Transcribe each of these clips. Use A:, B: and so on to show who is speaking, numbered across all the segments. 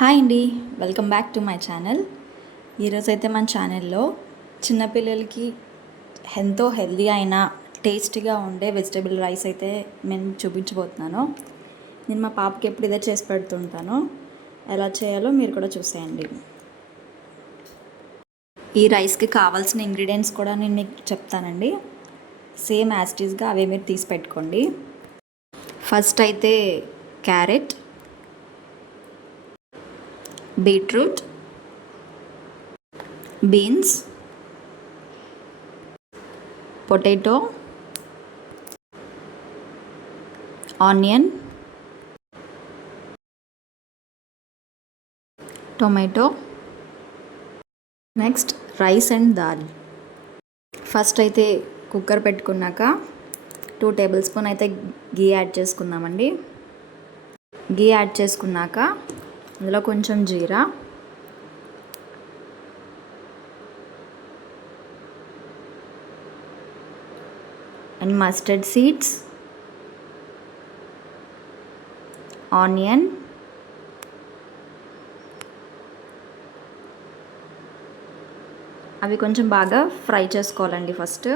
A: Hi అండి. Welcome back to my channel. ఈరోజు అయితే మన ఛానల్లో చిన్నపిల్లలకి ఎంతో హెల్దీ అయిన టేస్టీగా ఉండే వెజిటేబుల్ రైస్ అయితే నేను చూపించబోతున్నాను. నేను మా పాపకి ఎప్పుడు ఇదే చేసి పెడుతుంటాను. ఎలా చేయాలో మీరు కూడా చూసేయండి. ఈ రైస్కి కావాల్సిన ఇంగ్రీడియంట్స్ కూడా నేను మీకు చెప్తానండి. సేమ్ యాస్టీస్గా అవే మీరు తీసి పెట్టుకోండి. ఫస్ట్ అయితే carrot beetroot beans potato onion tomato. Next rice and dal. First అయితే కుక్కర్ పెట్టుకున్నాక టూ టేబుల్ స్పూన్ అయితే గీ యాడ్ చేసుకుందామండి. గీ యాడ్ చేసుకున్నాక అందులో కొంచెం jeera. And mustard seeds. Onion. అవి కొంచెం బాగా ఫ్రై చేసుకోవాలండి ఫస్ట్.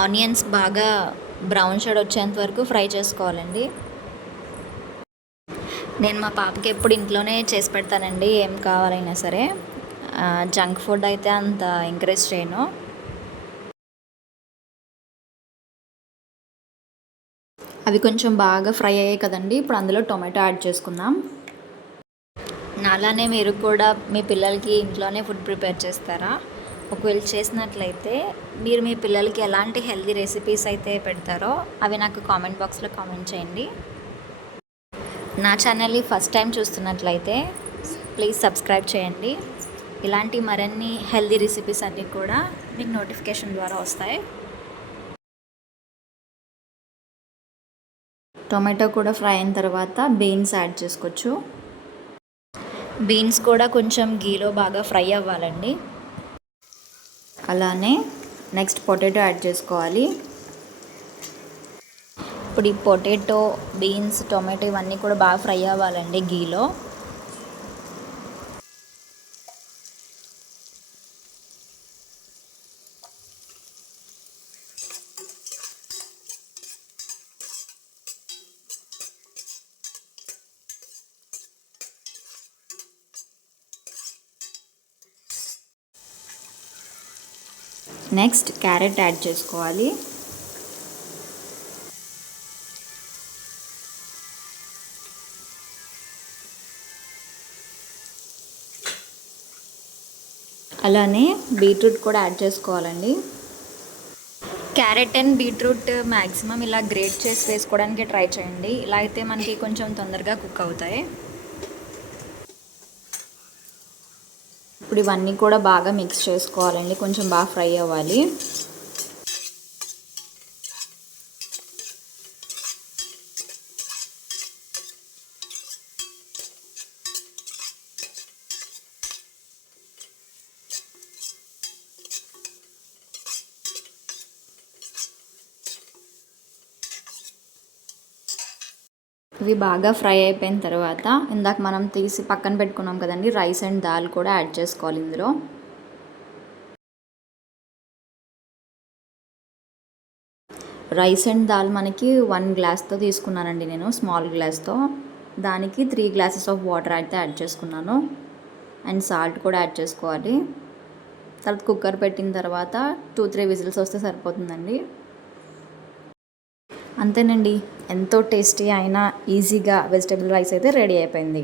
A: ఆనియన్స్ బాగా బ్రౌన్ షేడ్ వచ్చేంత వరకు ఫ్రై చేసుకోవాలండి. నేను మా పాపకి ఎప్పుడు ఇంట్లోనే చేసి పెడతానండి ఏం కావాలైనా సరే. జంక్ ఫుడ్ అయితే అంత ఎంకరేజ్ చేయను. అవి కొంచెం బాగా ఫ్రై అయ్యాయి కదండి ఇప్పుడు అందులో టొమాటో యాడ్ చేసుకుందాం. నాలానే మీరు కూడా మీ పిల్లలకి ఇంట్లోనే ఫుడ్ ప్రిపేర్ చేస్తారా? ఒకవేళ చేసినట్లయితే మీరు మీ పిల్లలకి ఎలాంటి హెల్తీ రెసిపీస్ అయితే పెడతారో అవి నాకు కామెంట్ బాక్స్లో కామెంట్ చేయండి. నా ఛానల్ని ఫస్ట్ టైం చూస్తున్నట్లయితే ప్లీజ్ సబ్స్క్రైబ్ చేయండి. ఇలాంటి మరిన్ని హెల్దీ రెసిపీస్ అన్నీ కూడా మీకు నోటిఫికేషన్ ద్వారా వస్తాయి. టొమాటో కూడా ఫ్రై అయిన తర్వాత బీన్స్ యాడ్ చేసుకోవచ్చు. బీన్స్ కూడా కొంచెం గీలో బాగా ఫ్రై అవ్వాలండి. అలానే నెక్స్ట్ పొటాటో యాడ్ చేసుకోవాలి. ఇప్పుడు ఈ పొటాటో బీన్స్ టొమాటో ఇవన్నీ కూడా బాగా ఫ్రై అవ్వాలండి గీలో. నెక్స్ట్ క్యారెట్ యాడ్ చేసుకోవాలి. అలానే బీట్రూట్ కూడా యాడ్ చేసుకోవాలండి. క్యారెట్ అండ్ బీట్రూట్ మ్యాక్సిమం ఇలా గ్రేట్ చేసి వేసుకోవడానికి ట్రై చేయండి. ఇలా అయితే మనకి కొంచెం తొందరగా కుక్ అవుతాయి. ఇప్పుడు ఇవన్నీ కూడా బాగా మిక్స్ చేసుకోవాలండి. కొంచెం బాగా ఫ్రై అవ్వాలి. ఇవి బాగా ఫ్రై అయిపోయిన తర్వాత ఇందాక మనం తీసి పక్కన పెట్టుకున్నాం కదండి రైస్ అండ్ దాల్ కూడా యాడ్ చేసుకోవాలి ఇందులో. రైస్ అండ్ దాల్ మనకి వన్ గ్లాస్తో తీసుకున్నానండి నేను స్మాల్ గ్లాస్తో. దానికి త్రీ గ్లాసెస్ ఆఫ్ వాటర్ అయితే యాడ్ చేసుకున్నాను. అండ్ సాల్ట్ కూడా యాడ్ చేసుకోవాలి. తర్వాత కుక్కర్ పెట్టిన తర్వాత టూ త్రీ విజిల్స్ వస్తే సరిపోతుందండి. అంతేనండి. ఎంతో టేస్టీ అయిన ఈజీగా వెజిటేబుల్ రైస్ అయితే రెడీ అయిపోయింది.